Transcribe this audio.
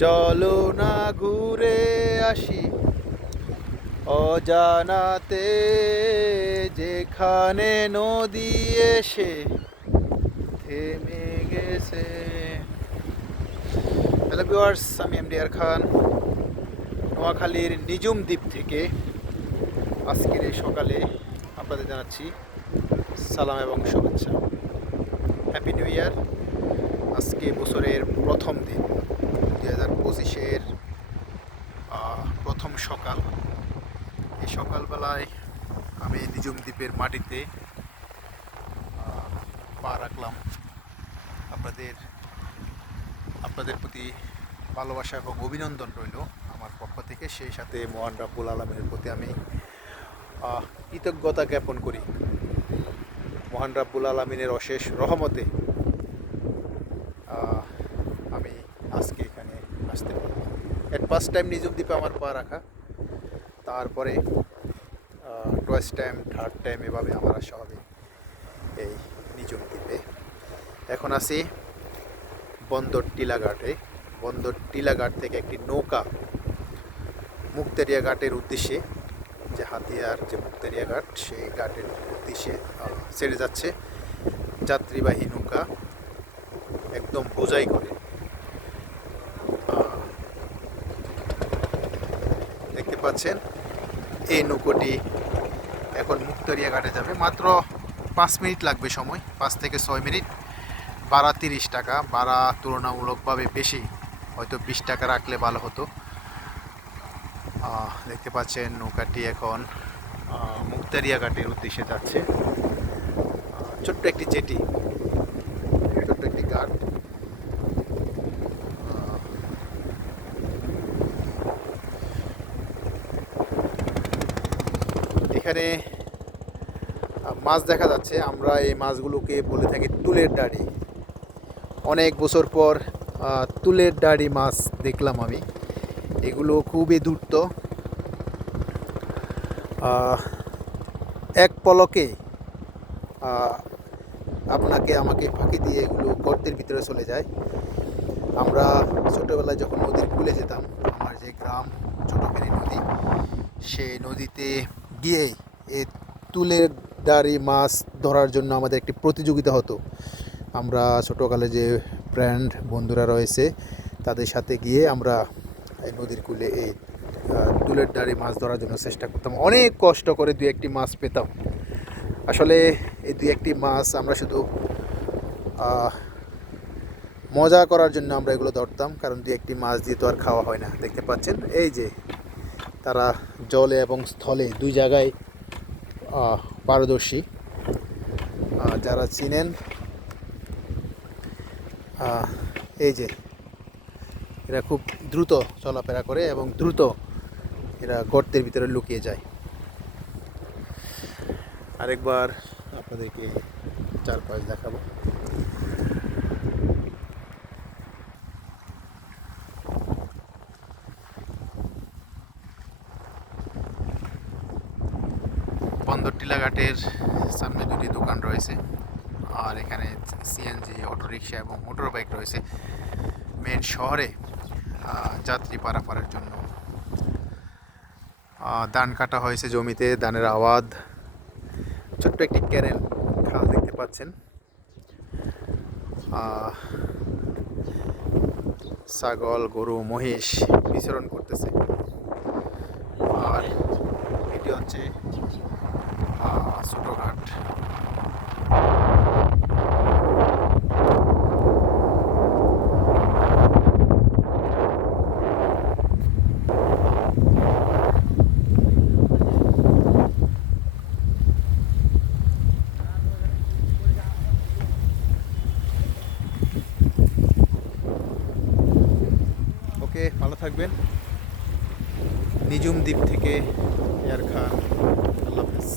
চলো না ঘুরে আসি। অজানাতে যেখানে নদী এসে থেমে গেছে। হ্যালো ভিউয়ার্স আমি এমডিআর খান। নোয়াখালীর নিজুম দ্বীপ থেকে আজকের এই সকালে আপনাদের জানাচ্ছি সালাম এবং শুভেচ্ছা। হ্যাপি নিউ ইয়ার আজকে বছরের প্রথম দিন। দুই হাজার পঁচিশের প্রথম সকাল। এই সকালবেলায় আমি নিজুম দ্বীপের মাটিতে পা রাখলাম। আপনাদের আপনাদের প্রতি ভালোবাসা এবং অভিনন্দন রইল আমার পক্ষ থেকে। সেই সাথে মোহান রাব্বুল আলমের প্রতি আমি কৃতজ্ঞতা জ্ঞাপন করি। মহান রাব্বুল আলমিনের অশেষ রহমতে আহ, আমি আজকে এখানে আসতে। এট ফার্স্ট টাইম নিজুম দ্বীপে আমার পা রাখা। তারপরে টয়েস টাইম থার্ড টাইম এভাবে আমার আসা হবে এই নিজুম দ্বীপে এখন আছি বন্দর টিলাঘাটে। বন্দর টিলাঘাট থেকে একটি নৌকা মুক্তারিয়া ঘাটের উদ্দেশ্যে, যে হাতিয়ার যে মুক্তারিয়া ঘাট, সেই ঘাটের উদ্দেশ্যে ছেড়ে যাচ্ছে। যাত্রীবাহী নৌকা একদম বোঝাই করে আহ, দেখতে পাচ্ছেন। এই নৌকোটি এখন মুক্তারিয়া ঘাটে যাবে। মাত্র পাঁচ মিনিট লাগবে সময়, পাঁচ থেকে ছয় মিনিট। ভাড়া তিরিশ টাকা, ভাড়া তুলনামূলকভাবে বেশি, হয়তো বিশ টাকা রাখলে ভালো হতো। দেখতে পাচ্ছেন নৌকাটি এখন মুক্তারিয়া ঘাটের উদ্দেশ্যে যাচ্ছে। ছোট্ট একটি জেটি ছোট্ট একটি ঘাট। এখানে মাছ দেখা যাচ্ছে। আমরা এই মাছগুলোকে বলে থাকি তুলের ডাড়ি। অনেক বছর পর তুলের ডাড়ি মাছ দেখলাম আমি। এগুলো খুবই দ্রুত। এক পলকে আপনাকে আমাকে ফাঁকি দিয়ে এগুলো গর্তের ভিতরে চলে যায়। আমরা ছোটোবেলায় যখন নদীর কূলে যেতাম, আমার যে গ্রাম, ছোটোখানি নদী, সেই নদীতে গিয়ে তুলের দাড়ি, মাছ ধরার জন্য আমাদের একটি প্রতিযোগিতা হতো। আমরা ছোটোকালে যে ফ্রেন্ড বন্ধুরা রয়েছে, তাদের সাথে গিয়ে আমরা এই নদীর কূলে এই তুলের দাড়ি, মাছ ধরার জন্য চেষ্টা করতাম। অনেক কষ্ট করে দু একটি মাছ পেতাম। আসলে এই দু একটি মাছ আমরা শুধু মজা করার জন্য আমরা এগুলো ধরতাম, কারণ দু একটি মাছ দিয়ে তো আর খাওয়া হয় না। দেখতে পাচ্ছেন? এই যে তারা জলে এবং স্থলে দুই জায়গায় পারদর্শী। যারা চিনেন এই যে, এরা খুব দ্রুত চলাফেরা করে এবং দ্রুত এরা গর্তের ভিতরে লুকিয়ে যায়। আরেকবার আপনাদেরকে চারপাশ দেখাবো। বন্দর টিলাঘাটের সামনে দুটি দোকান রয়েছে আর এখানে সিএনজি অটোরিকশা এবং মোটর বাইক রয়েছে। মেন শহরে যাত্রী পারাপারের জন্য। ধান কাটা হয়েছে জমিতে, ধানের আওয়াজ ছোট্ট একটি ক্যানেল, খাল দেখতে পাচ্ছেন। ছাগল, গরু, মহিষ বিচরণ করতেছে। আর এটি হচ্ছে ওকে ভালো থাকবেন। নিজুম দ্বীপ থেকে এয়ার খান আল্লাহ হাফেজ।